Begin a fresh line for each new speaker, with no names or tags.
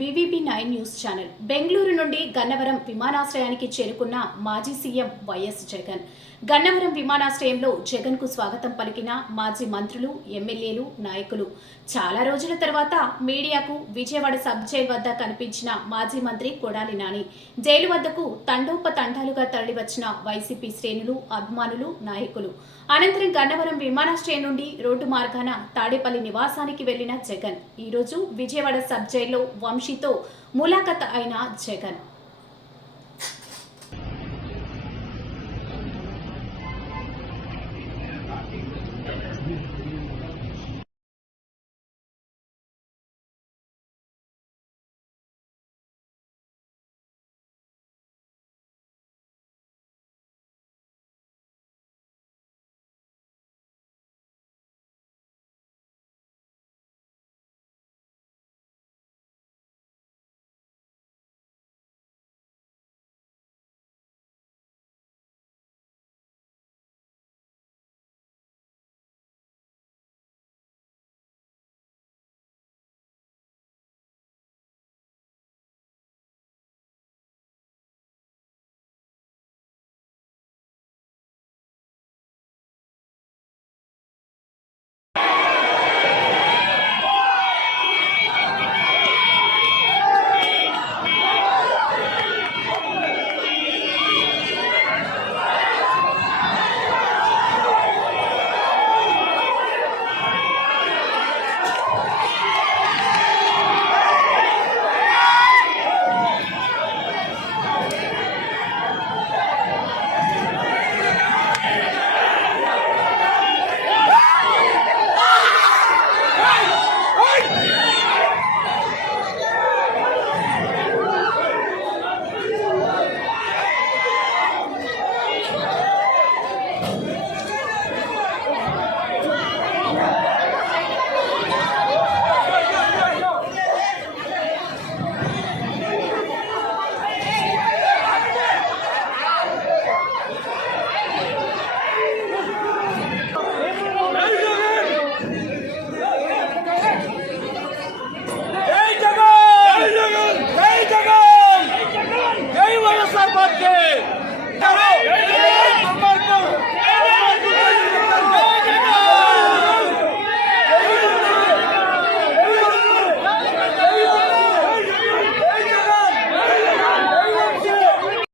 BVP nine news channel. Bengaluru నుండి గన్నవరం విమానాశ్రయానికి చేరుకున్న మాజీ సీఎం వైఎస్ జగన్. గన్నవరం విమానాశ్రయంలో జగన్కు స్వాగతం పలికిన మాజీ మంత్రులు ఎమ్మెల్యేలు నాయకులు. చాలా రోజుల తర్వాత మీడియాకు విజయవాడ సబ్ జైల్ వద్ద కనిపించిన మాజీ మంత్రి కొడాలి నాని. జైలు వద్దకు తండోపతండాలుగా తరలివచ్చిన వైసీపీ శ్రేణులు అభిమానులు నాయకులు. అనంతరం గన్నవరం విమానాశ్రయం నుండి రోడ్డు మార్గాన తాడేపల్లి నివాసానికి వెళ్ళిన జగన్. ఈరోజు విజయవాడ సబ్ జైల్లో వంశీతో ములాఖత్ అయిన జగన్.